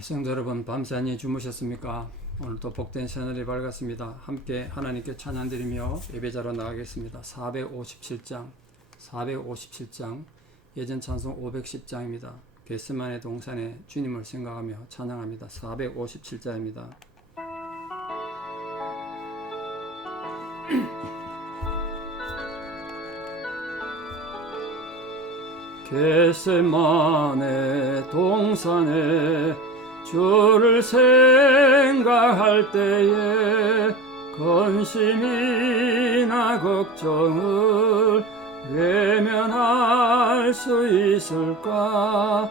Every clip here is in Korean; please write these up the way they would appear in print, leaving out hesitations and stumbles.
성도 여러분, 밤새 안녕히 주무셨습니까? 오늘도 복된 새날이 밝았습니다. 함께 하나님께 찬양드리며 예배자로 나가겠습니다. 457장 예전 찬송 510장입니다. 겟세마네 동산에 주님을 생각하며 찬양합니다. 457장입니다. 겟세마네 동산에 주를 생각할 때에 근심이나 걱정을 외면할 수 있을까?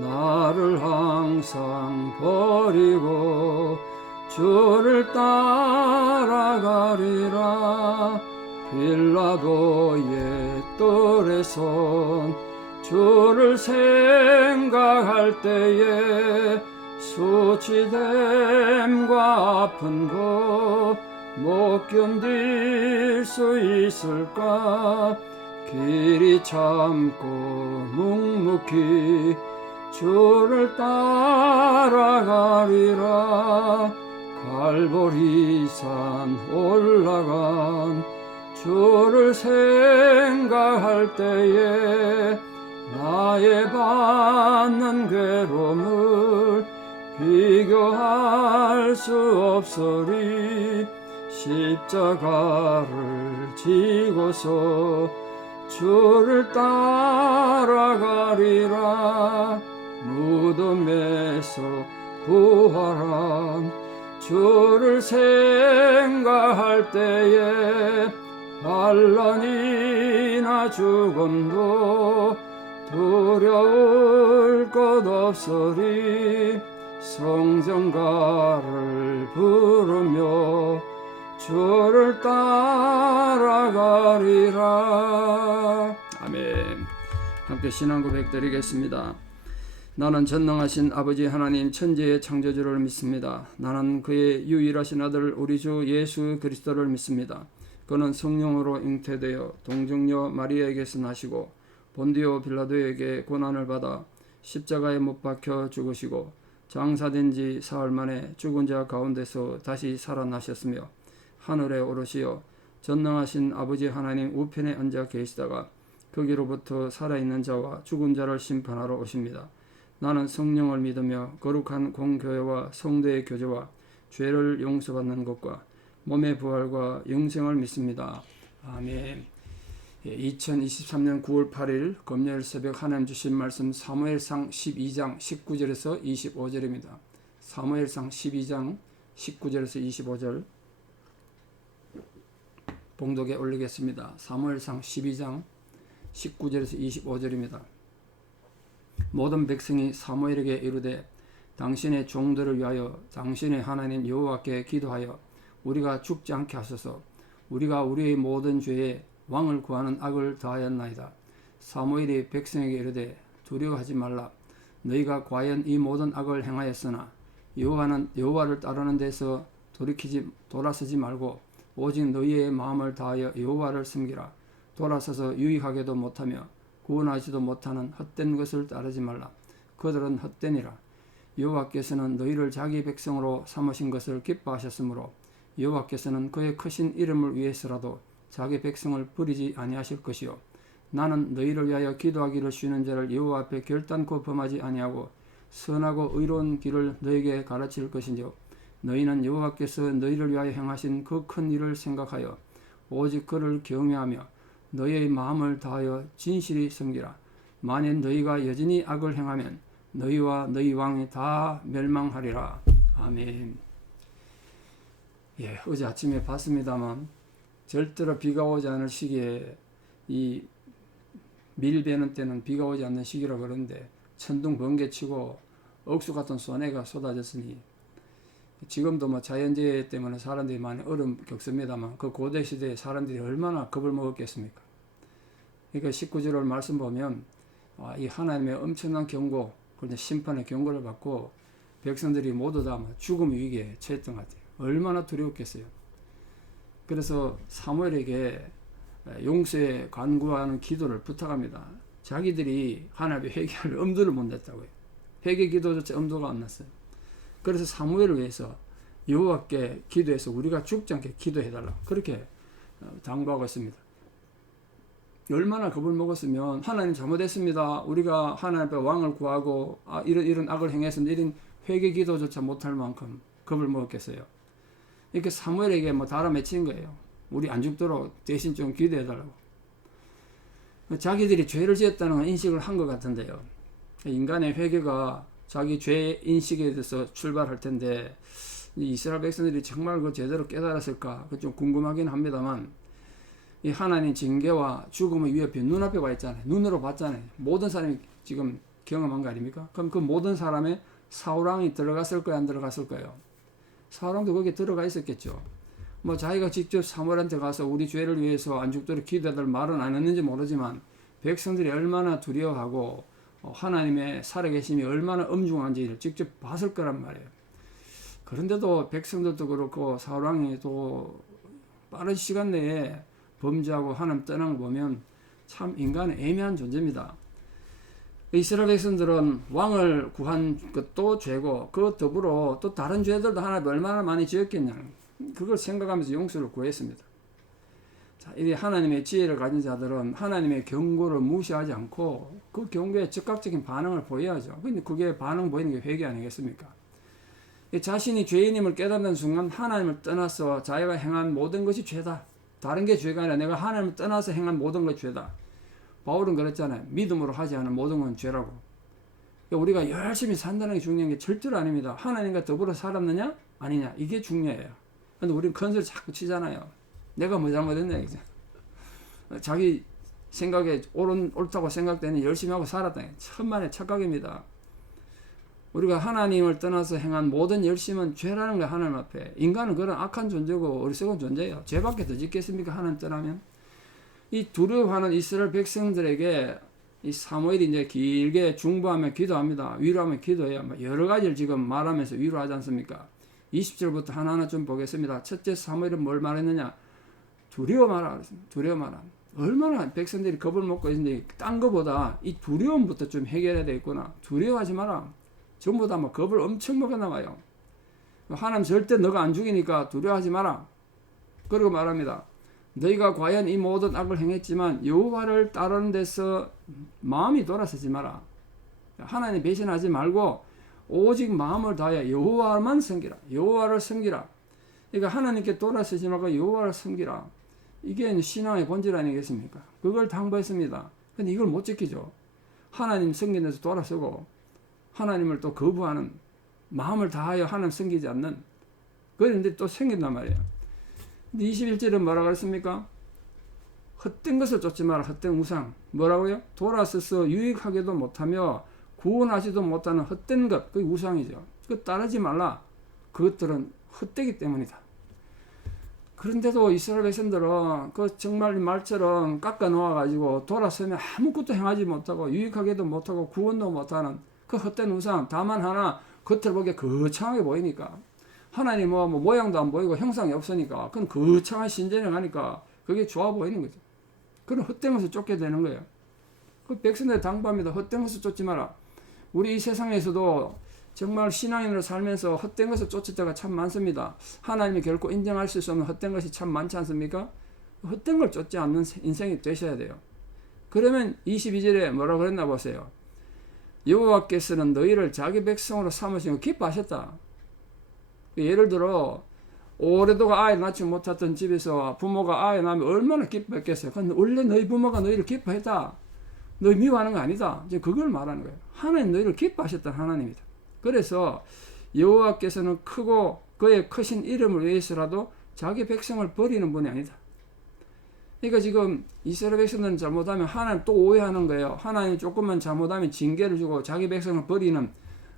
나를 항상 버리고 주를 따라가리라. 빌라도의 뜰에 선 주를 생각할 때에 수치됨과 아픈 것 못 견딜 수 있을까? 길이 참고 묵묵히 주를 따라가리라. 갈보리산 올라간 주를 생각할 때에 나의 받는 괴로움을 비교할 수 없으리. 십자가를 지고서 주를 따라가리라. 무덤에서 부활한 주를 생각할 때에 환난이나 죽음도 두려울 것 없으리. 성전가를 부르며 주를 따라가리라. 아멘. 함께 신앙 고백 드리겠습니다. 나는 전능하신 아버지 하나님 천지의 창조주를 믿습니다. 나는 그의 유일하신 아들 우리 주 예수 그리스도를 믿습니다. 그는 성령으로 잉태되어 동정녀 마리아에게서 나시고 본디오 빌라도에게 고난을 받아 십자가에 못 박혀 죽으시고 장사된 지 사흘 만에 죽은 자 가운데서 다시 살아나셨으며 하늘에 오르시어 전능하신 아버지 하나님 우편에 앉아 계시다가 거기로부터 살아있는 자와 죽은 자를 심판하러 오십니다. 나는 성령을 믿으며 거룩한 공교회와 성도의 교제와 죄를 용서받는 것과 몸의 부활과 영생을 믿습니다. 아멘. 2023년 9월 8일 금요일 새벽 하나님 주신 말씀 사무엘상 12장 19절에서 25절입니다. 사무엘상 12장 19절에서 25절 봉독에 올리겠습니다. 사무엘상 12장 19절에서 25절입니다. 모든 백성이 사무엘에게 이르되 당신의 종들을 위하여 당신의 하나님 여호와께 기도하여 우리가 죽지 않게 하소서. 우리가 우리의 모든 죄에 왕을 구하는 악을 더하였나이다. 사무엘이 백성에게 이르되 두려워하지 말라. 너희가 과연 이 모든 악을 행하였으나 여호와를 따르는 데서 돌아서지 말고 오직 너희의 마음을 다하여 여호와를 섬기라. 돌아서서 유익하게도 못하며 구원하지도 못하는 헛된 것을 따르지 말라. 그들은 헛되니라. 여호와께서는 너희를 자기 백성으로 삼으신 것을 기뻐하셨으므로 여호와께서는 그의 크신 이름을 위해서라도 자기 백성을 버리지 아니하실 것이요 나는 너희를 위하여 기도하기를 쉬는 자를 여호와 앞에 결단코 범하지 아니하고 선하고 의로운 길을 너희에게 가르칠 것인지요 너희는 여호와께서 너희를 위하여 행하신 그 큰 일을 생각하여 오직 그를 경외하며 너희의 마음을 다하여 진실히 섬기라. 만일 너희가 여전히 악을 행하면 너희와 너희 왕이 다 멸망하리라. 아멘. 어제 아침에 봤습니다만 절대로 비가 오지 않을 시기에 이 밀베는 때는 비가 오지 않는 시기라고 그러는데 천둥 번개치고 억수 같은 소나기가 쏟아졌으니 지금도 뭐 자연재해 때문에 사람들이 많이 어려움 겪습니다만 그 고대 시대에 사람들이 얼마나 겁을 먹었겠습니까? 그러니까 19절 말씀 보면 이 하나님의 엄청난 경고, 그런데 심판의 경고를 받고 백성들이 모두 다 죽음 위기에 처했던 것 같아요. 얼마나 두려웠겠어요. 그래서 사무엘에게 용서에 간구하는 기도를 부탁합니다. 자기들이 하나님의 회개할 엄두를 못 냈다고요. 회개 기도조차 엄두가 안 났어요. 그래서 사무엘을 위해서 여호와께 기도해서 우리가 죽지 않게 기도해달라 그렇게 당부하고 있습니다. 얼마나 겁을 먹었으면 하나님 잘못했습니다. 우리가 하나님 앞에 왕을 구하고 이런 악을 행했습니다. 이런 회개 기도조차 못할 만큼 겁을 먹었겠어요. 이렇게 사무엘에게 달아 맺힌 거예요. 우리 안 죽도록 대신 좀 기도해달라고. 자기들이 죄를 지었다는 인식을 한 것 같은데요. 인간의 회개가 자기 죄 인식에 대해서 출발할 텐데 이스라엘 백성들이 정말 그 제대로 깨달았을까 좀 궁금하긴 합니다만 이 하나님 징계와 죽음의 위협이 눈앞에 와 있잖아요. 눈으로 봤잖아요. 모든 사람이 지금 경험한 거 아닙니까? 그럼 그 모든 사람의 사울왕이 들어갔을 거야 안 들어갔을 거예요? 사울왕도 거기에 들어가 있었겠죠. 자기가 직접 사무엘한테 가서 우리 죄를 위해서 안 죽도록 기도해달 말은 안 했는지 모르지만 백성들이 얼마나 두려워하고 하나님의 살아계심이 얼마나 엄중한지를 직접 봤을 거란 말이에요. 그런데도 백성들도 그렇고 사울왕이 또 빠른 시간 내에 범죄하고 하나님 떠난 거 보면 참 인간은 애매한 존재입니다. 이스라엘 백성들은 왕을 구한 것도 죄고 그 더불어 또 다른 죄들도 하나님 얼마나 많이 지었겠냐 그걸 생각하면서 용서를 구했습니다. 자, 이 하나님의 지혜를 가진 자들은 하나님의 경고를 무시하지 않고 그 경고에 즉각적인 반응을 보여야죠. 근데 그게 반응 보이는 게 회개 아니겠습니까? 자신이 죄인임을 깨닫는 순간 하나님을 떠나서 자기가 행한 모든 것이 죄다. 다른 게 죄가 아니라 내가 하나님을 떠나서 행한 모든 것이 죄다. 바울은 그랬잖아요. 믿음으로 하지 않은 모든 건 죄라고. 우리가 열심히 산다는 게 중요한 게 절대로 아닙니다. 하나님과 더불어 살았느냐 아니냐 이게 중요해요. 근데 우리는 큰소리 자꾸 치잖아요. 내가 뭐 잘못했냐 이제. 자기 생각에 옳다고 생각되는 열심히 하고 살았다. 천만의 착각입니다. 우리가 하나님을 떠나서 행한 모든 열심은 죄라는 거예요. 하나님 앞에. 인간은 그런 악한 존재고 어리석은 존재예요. 죄밖에 더 짓겠습니까? 하나님 떠나면. 이 두려워하는 이스라엘 백성들에게 이 사무엘이 이제 길게 중보하며 기도합니다. 위로하며 기도해요. 여러 가지를 지금 말하면서 위로하지 않습니까? 20절부터 하나하나 좀 보겠습니다. 첫째 사무엘은 뭘 말했느냐? 두려워 마라. 두려워 마라. 얼마나 백성들이 겁을 먹고 있는데 딴 거보다 이 두려움부터 좀 해결해야 되겠구나. 두려워하지 마라. 전부 다 겁을 엄청 먹었나 봐요. 하나님 절대 너가 안 죽이니까 두려워하지 마라. 그리고 말합니다. 너희가 과연 이 모든 악을 행했지만 여호와를 따르는 데서 마음이 돌아서지 마라. 하나님 배신하지 말고 오직 마음을 다하여 여호와만 섬기라. 여호와를 섬기라. 그러니까 하나님께 돌아서지 말고 여호와를 섬기라. 이게 신앙의 본질 아니겠습니까? 그걸 당부했습니다. 근데 이걸 못 지키죠. 하나님 섬기는 데서 돌아서고 하나님을 또 거부하는 마음을 다하여 하나님 섬기지 않는 그런데 또 생긴단 말이에요. 근데 21절은 뭐라고 그랬습니까? 헛된 것을 쫓지 마라. 헛된 우상. 뭐라고요? 돌아서서 유익하게도 못하며 구원하지도 못하는 헛된 것. 그게 우상이죠. 그거 따르지 말라. 그것들은 헛되기 때문이다. 그런데도 이스라엘 백성들은 그 정말 말처럼 깎아 놓아가지고 돌아서면 아무것도 행하지 못하고 유익하게도 못하고 구원도 못하는 그 헛된 우상. 다만 하나 겉을 보기에 거창하게 보이니까 하나님 뭐 모양도 안 보이고 형상이 없으니까 그건 거창한 신전에 가니까 그게 좋아 보이는 거죠. 그런 헛된 것을 쫓게 되는 거예요. 그 백성들 당부합니다. 헛된 것을 쫓지 마라. 우리 이 세상에서도 정말 신앙인으로 살면서 헛된 것을 쫓을 때가 참 많습니다. 하나님이 결코 인정하실 수 없는 헛된 것이 참 많지 않습니까? 헛된 걸 쫓지 않는 인생이 되셔야 돼요. 그러면 22절에 뭐라고 그랬나 보세요. 여호와께서는 너희를 자기 백성으로 삼으시고 기뻐하셨다. 예를 들어 오래도가 아이 낳지 못했던 집에서 부모가 아이 낳으면 얼마나 기뻐했겠어요. 근데 원래 너희 부모가 너희를 기뻐했다. 너희 미워하는 거 아니다. 이제 그걸 말하는 거예요. 하나님 너희를 기뻐하셨다는 하나님이다. 그래서 여호와께서는 크고 그의 크신 이름을 위해서라도 자기 백성을 버리는 분이 아니다. 그러니까 지금 이스라엘 백성들은 잘못하면 하나님 또 오해하는 거예요. 하나님 조금만 잘못하면 징계를 주고 자기 백성을 버리는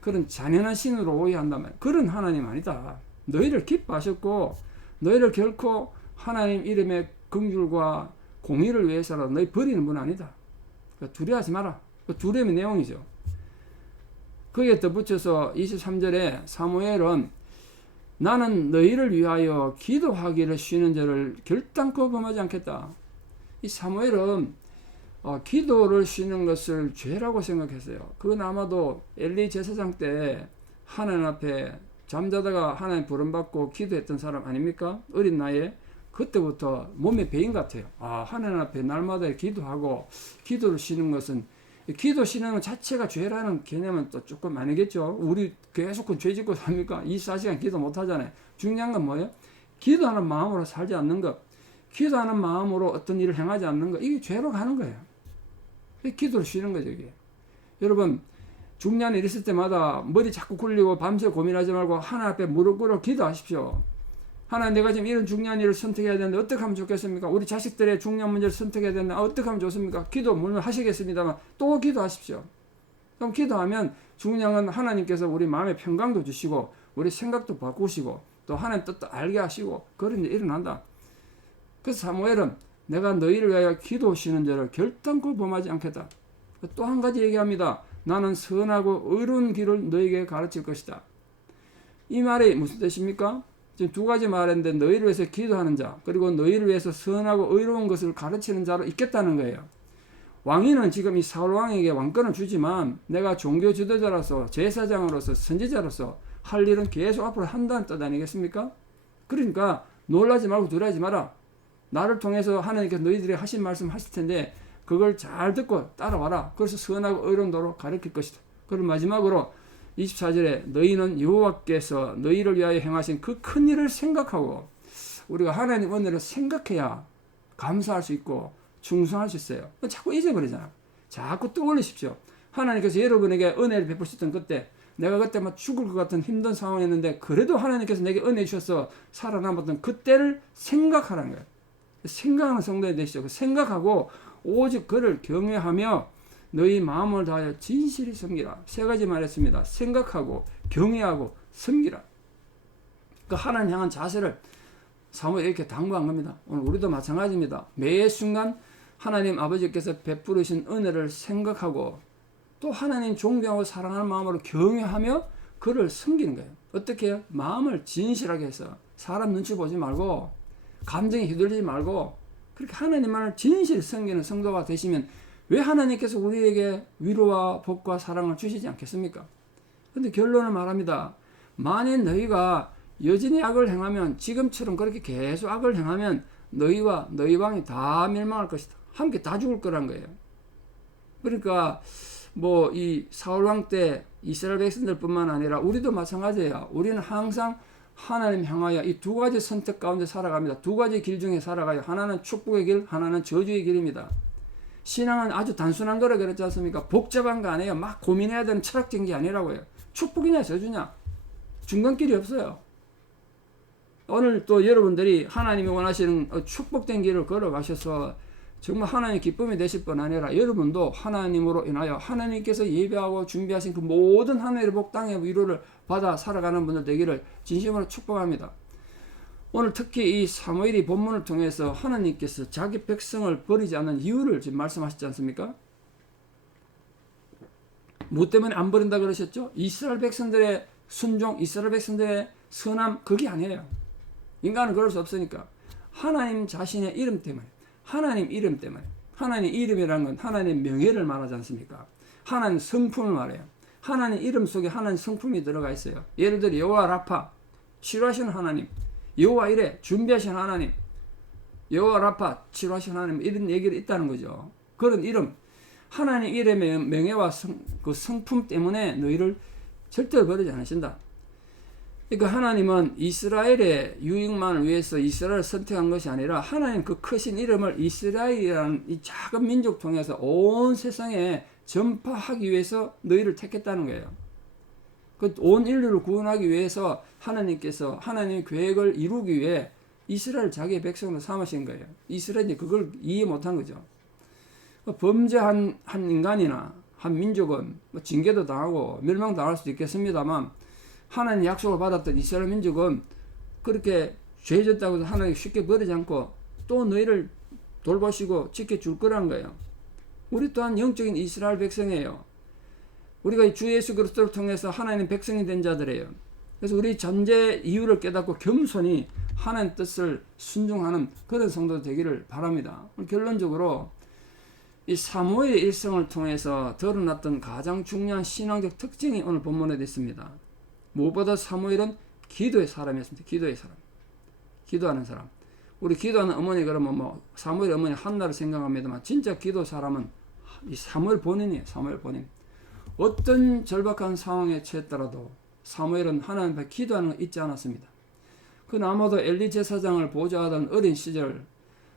그런 잔인한 신으로 오해한단 말이에요. 그런 하나님 아니다. 너희를 기뻐하셨고 너희를 결코 하나님 이름의 긍휼과 공의를 위해서라도 너희 버리는 분 아니다. 그러니까 두려워하지 마라. 그 두려움의 내용이죠. 거기에 덧붙여서 23절에 사무엘은 나는 너희를 위하여 기도하기를 쉬는 자를 결단코 범하지 않겠다. 이 사무엘은 기도를 쉬는 것을 죄라고 생각했어요. 그건 아마도 엘리 제사장 때 하나님 앞에 잠자다가 하나님 부름받고 기도했던 사람 아닙니까? 어린 나이에. 그때부터 몸에 배인 것 같아요. 하나님 앞에 날마다 기도하고 기도를 쉬는 것은, 기도 쉬는 것 자체가 죄라는 개념은 또 조금 아니겠죠. 우리 계속 죄 짓고 삽니까? 24시간 기도 못 하잖아요. 중요한 건 뭐예요? 기도하는 마음으로 살지 않는 것, 기도하는 마음으로 어떤 일을 행하지 않는 것, 이게 죄로 가는 거예요. 기도를 쉬는 거죠, 이게. 여러분, 중요한 일 있을 때마다 머리 자꾸 굴리고 밤새 고민하지 말고 하나님 앞에 무릎 꿇어 기도하십시오. 하나님, 내가 지금 이런 중요한 일을 선택해야 되는데 어떻게 하면 좋겠습니까? 우리 자식들의 중요한 문제를 선택해야 되는데 어떻게 하면 좋습니까? 기도 물론 하시겠습니다만 또 기도하십시오. 그럼 기도하면 중요한 건 하나님께서 우리 마음의 평강도 주시고 우리 생각도 바꾸시고 또 하나님 뜻도 알게 하시고 그런 일이 일어난다. 그래서 사무엘은 내가 너희를 위하여 기도하시는 자를 결단코 범하지 않겠다. 또 한 가지 얘기합니다. 나는 선하고 의로운 길을 너희에게 가르칠 것이다. 이 말이 무슨 뜻입니까? 지금 두 가지 말했는데 너희를 위해서 기도하는 자, 그리고 너희를 위해서 선하고 의로운 것을 가르치는 자로 있겠다는 거예요. 왕위는 지금 이 사울 왕에게 왕권을 주지만 내가 종교 지도자로서, 제사장으로서, 선지자로서 할 일은 계속 앞으로 한다는 뜻 아니겠습니까? 그러니까 놀라지 말고 두려워하지 마라. 나를 통해서 하나님께서 너희들이 하신 말씀 하실 텐데 그걸 잘 듣고 따라와라. 그래서 선하고 의로운 도로 가르칠 것이다. 그리고 마지막으로 24절에 너희는 여호와께서 너희를 위하여 행하신 그 큰 일을 생각하고, 우리가 하나님 은혜를 생각해야 감사할 수 있고 충성할 수 있어요. 자꾸 잊어버리잖아. 자꾸 떠올리십시오. 하나님께서 여러분에게 은혜를 베푸셨던 그때, 내가 그때 막 죽을 것 같은 힘든 상황이었는데 그래도 하나님께서 내게 은혜 주셔서 살아남았던 그때를 생각하라는 거예요. 생각하는 성도에 되시죠. 생각하고 오직 그를 경외하며 너희 마음을 다하여 진실히 섬기라. 세 가지 말했습니다. 생각하고 경외하고 섬기라. 그 하나님 향한 자세를 사무엘이 이렇게 당부한 겁니다. 오늘 우리도 마찬가지입니다. 매 순간 하나님 아버지께서 베푸르신 은혜를 생각하고 또 하나님 존경하고 사랑하는 마음으로 경외하며 그를 섬기는 거예요. 어떻게 해요? 마음을 진실하게 해서 사람 눈치 보지 말고 감정에 휘둘리지 말고 그렇게 하나님만을 진실히 섬기는 성도가 되시면 왜 하나님께서 우리에게 위로와 복과 사랑을 주시지 않겠습니까? 그런데 결론을 말합니다. 만일 너희가 여전히 악을 행하면, 지금처럼 그렇게 계속 악을 행하면 너희와 너희 왕이 다 멸망할 것이다. 함께 다 죽을 거란 거예요. 그러니까 뭐 이 사울 왕 때 이스라엘 백성들뿐만 아니라 우리도 마찬가지예요. 우리는 항상 하나님 향하여 이 두 가지 선택 가운데 살아갑니다. 두 가지 길 중에 살아가요. 하나는 축복의 길, 하나는 저주의 길입니다. 신앙은 아주 단순한 거라 그랬지 않습니까? 복잡한 거 아니에요. 막 고민해야 되는 철학적인 게 아니라고요. 축복이냐 저주냐 중간길이 없어요. 오늘 또 여러분들이 하나님이 원하시는 축복된 길을 걸어가셔서 정말 하나님의 기쁨이 되실 뿐 아니라 여러분도 하나님으로 인하여 하나님께서 예배하고 준비하신 그 모든 하늘의 복, 땅의 위로를 받아 살아가는 분들 되기를 진심으로 축복합니다. 오늘 특히 이 사무엘이 본문을 통해서 하나님께서 자기 백성을 버리지 않는 이유를 지금 말씀하셨지 않습니까? 뭐 때문에 안 버린다 그러셨죠? 이스라엘 백성들의 순종, 이스라엘 백성들의 선함, 그게 아니에요. 인간은 그럴 수 없으니까. 하나님 자신의 이름 때문에, 하나님 이름 때문에. 하나님 이름이라는 건 하나님 명예를 말하지 않습니까? 하나님 성품을 말해요. 하나님 이름 속에 하나님 성품이 들어가 있어요. 예를 들어 여호와 라파, 치료하시는 하나님, 여호와 이레, 준비하신 하나님, 여호와 라파, 치료하신 하나님, 이런 얘기를 있다는 거죠. 그런 이름, 하나님 이름의 명예와 그 성품 때문에 너희를 절대로 버리지 않으신다. 그러니까 하나님은 이스라엘의 유익만을 위해서 이스라엘을 선택한 것이 아니라 하나님 그 크신 이름을 이스라엘이라는 이 작은 민족 통해서 온 세상에 전파하기 위해서 너희를 택했다는 거예요. 그 온 인류를 구원하기 위해서 하나님께서 하나님의 계획을 이루기 위해 이스라엘 자기의 백성으로 삼으신 거예요. 이스라엘이 그걸 이해 못한 거죠. 범죄한 한 인간이나 한 민족은 징계도 당하고 멸망당할 수도 있겠습니다만 하나님 약속을 받았던 이스라엘 민족은 그렇게 죄졌다고 해서 하나님 쉽게 버리지 않고 또 너희를 돌보시고 지켜줄 거란 거예요. 우리 또한 영적인 이스라엘 백성이에요. 우리가 주 예수 그리스도를 통해서 하나님 백성이 된 자들이에요. 그래서 우리 존재 이유를 깨닫고 겸손히 하나님 뜻을 순종하는 그런 성도 되기를 바랍니다. 결론적으로 이 사무엘의 일생을 통해서 드러났던 가장 중요한 신앙적 특징이 오늘 본문에 있습니다. 무엇보다 사무엘은 기도의 사람이었습니다. 기도의 사람. 기도하는 사람. 우리 기도하는 어머니 그러면 뭐 사무엘 어머니 한나를 생각합니다만 진짜 기도 사람은 이 사무엘 본인이에요. 사무엘 본인. 어떤 절박한 상황에 처했더라도 사무엘은 하나님 앞에 기도하는 걸 잊지 않았습니다. 그 아마도 엘리 제사장을 보좌하던 어린 시절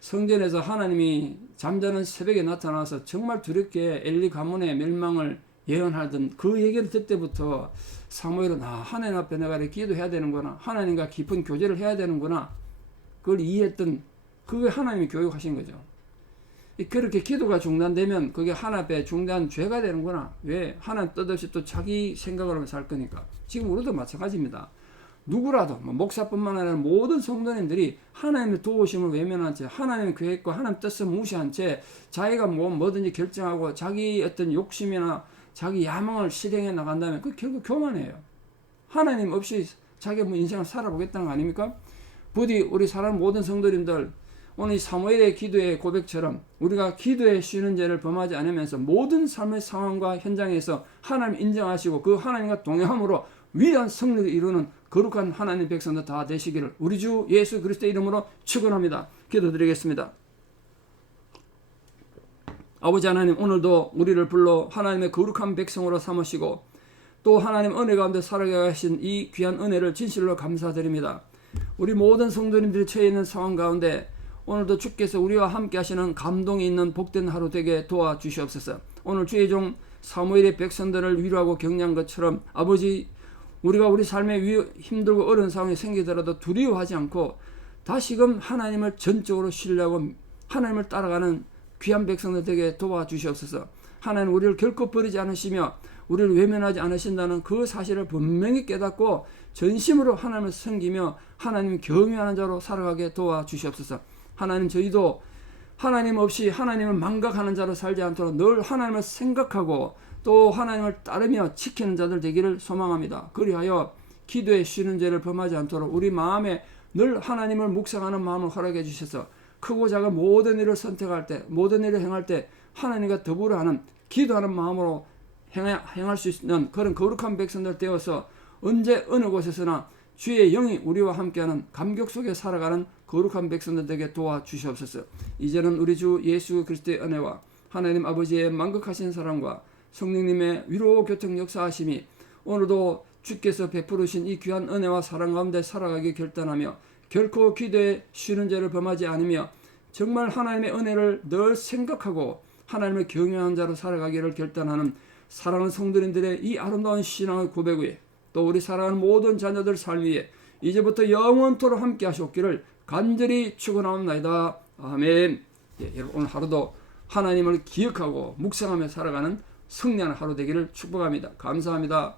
성전에서 하나님이 잠자는 새벽에 나타나서 정말 두렵게 엘리 가문의 멸망을 예언하던 그 얘기를 듣을 때부터 사무엘은 하나님 앞에 내가 이렇게 기도해야 되는구나. 하나님과 깊은 교제를 해야 되는구나. 그걸 이해했던 그게 하나님이 교육하신 거죠. 그렇게 기도가 중단되면 그게 하나님 앞에 중대한 죄가 되는구나. 왜? 하나님 뜻없이 또 자기 생각을 하며 살 거니까. 지금 우리도 마찬가지입니다. 누구라도 목사뿐만 아니라 모든 성도님들이 하나님의 도우심을 외면한 채 하나님의 계획과 하나님 뜻을 무시한 채 자기가 뭐든지 결정하고 자기 어떤 욕심이나 자기 야망을 실행해 나간다면 그 결국 교만해요. 하나님 없이 자기 인생을 살아보겠다는 거 아닙니까? 부디 우리 사랑하는 모든 성도님들 오늘 이 사무엘의 기도의 고백처럼 우리가 기도에 쉬는 죄를 범하지 않으면서 모든 삶의 상황과 현장에서 하나님 인정하시고 그 하나님과 동행함으로 위대한 승리를 이루는 거룩한 하나님 백성들 다 되시기를 우리 주 예수 그리스도의 이름으로 축원합니다. 기도드리겠습니다. 아버지 하나님, 오늘도 우리를 불러 하나님의 거룩한 백성으로 삼으시고 또 하나님 은혜 가운데 살아가게 하신 이 귀한 은혜를 진실로 감사드립니다. 우리 모든 성도님들이 처해 있는 상황 가운데 오늘도 주께서 우리와 함께 하시는 감동이 있는 복된 하루 되게 도와주시옵소서. 오늘 주의 종 사무엘의 백성들을 위로하고 격려한 것처럼 아버지, 우리가 우리 삶에 힘들고 어려운 상황이 생기더라도 두려워하지 않고 다시금 하나님을 전적으로 신뢰하고 하나님을 따라가는 귀한 백성들 되게 도와주시옵소서. 하나님 우리를 결코 버리지 않으시며 우리를 외면하지 않으신다는 그 사실을 분명히 깨닫고 전심으로 하나님을 섬기며 하나님 경외하는 자로 살아가게 도와주시옵소서. 하나님, 저희도 하나님 없이 하나님을 망각하는 자로 살지 않도록 늘 하나님을 생각하고 또 하나님을 따르며 지키는 자들 되기를 소망합니다. 그리하여 기도에 쉬는 죄를 범하지 않도록 우리 마음에 늘 하나님을 묵상하는 마음을 허락해 주셔서 크고 작은 모든 일을 선택할 때, 모든 일을 행할 때 하나님과 더불어 하는 기도하는 마음으로 행할 수 있는 그런 거룩한 백성들 되어서 언제 어느 곳에서나 주의 영이 우리와 함께하는 감격 속에 살아가는 거룩한 백성들 되게 도와주시옵소서. 이제는 우리 주 예수 그리스도의 은혜와 하나님 아버지의 만극하신 사랑과 성령님의 위로 교통 역사하심이 오늘도 주께서 베푸르신 이 귀한 은혜와 사랑 가운데 살아가기 결단하며 결코 기도에 쉬는 죄를 범하지 않으며 정말 하나님의 은혜를 늘 생각하고 하나님을 경외하는 자로 살아가기를 결단하는 사랑하는 성도님들의 이 아름다운 신앙의 고백 위에 또 우리 사랑하는 모든 자녀들 삶 위에 이제부터 영원토록 함께 하시옵기를 간절히 축원하옵나이다. 아멘. 여러분 오늘 하루도 하나님을 기억하고 묵상하며 살아가는 승리하는 하루 되기를 축복합니다. 감사합니다.